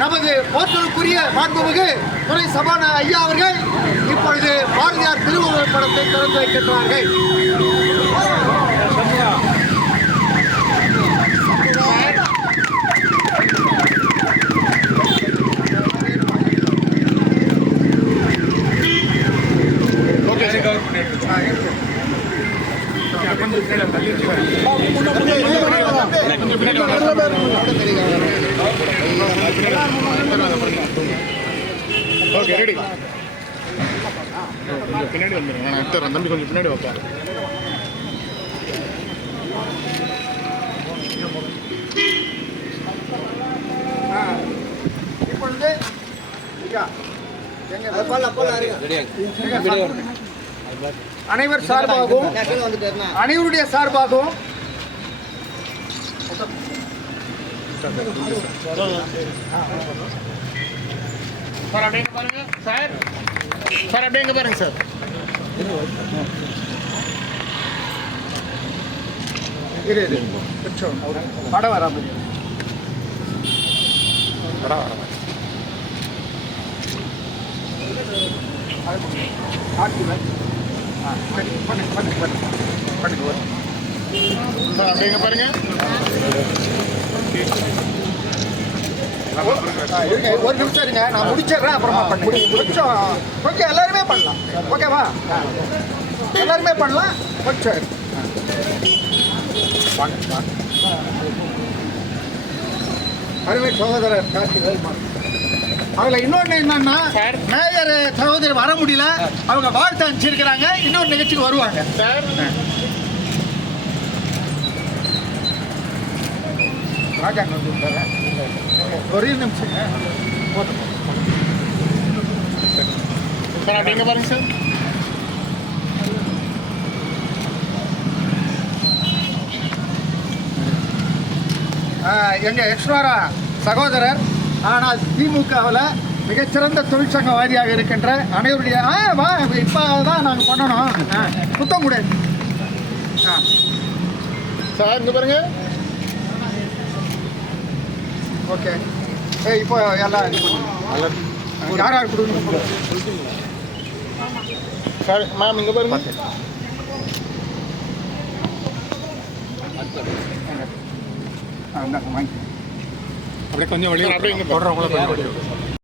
நமது போற்றலுக்குரிய மாண்புமிகு துணை சபாநாயகர் ஐயா அவர்கள் இப்பொழுது பாரதியார் திருவுருவப் படத்தை திறந்து வைக்கின்றார்கள். Okay ready. பின்னாடி வந்துடுங்க, நான் எடுத்துறேன். தம்பி கொஞ்சம் பின்னாடி வைப்பேன். இப்பொழுது அனைவர் சார்பாகவும் அனைவருடைய சார்பாகவும் சார் அப்படியே பாருங்க சார். சார் அப்படியே பாருங்க சார். படம் வராம சார் அப்படியே பாருங்க. ஒரு நிமிஷம் இருங்க, நான் முடிச்சிடுறேன், அப்புறமா கொஞ்சம் எல்லாருமே பண்ணலாம். ஓகேவா? எல்லாருமே பண்ணலாம். கொஞ்சம் அருமை சகோதரர் கார்த்தி வேல்மான். அதில் இன்னொன்று என்னன்னா, மேயர் சகோதரர் வர முடியல, அவங்க வாழ்த்து அனுப்பிச்சிருக்கிறாங்க. இன்னொரு நிகழ்ச்சிக்கு வருவாங்க. ராஜா ஒரே நிமிஷம் சார் அப்படிங்க பாருங்க சார். எங்கள் எக்ஸ்ட்ரா சகோதரர், ஆனால் திமுகவில் மிகச்சிறந்த தொழிற்சங்கவாதியாக இருக்கின்ற அனைவருடைய வா இப்போ தான் நாங்கள் பண்ணணும். புத்தம் கூட சார் இங்கே பாருங்க. ஓகே. இப்போ எல்லாம் யார் யார் கொடுங்க சார். மேம் இங்கே பாருங்க. அப்படியே கொஞ்சம் வெளியே அப்படியே இங்கே போடுறவங்கள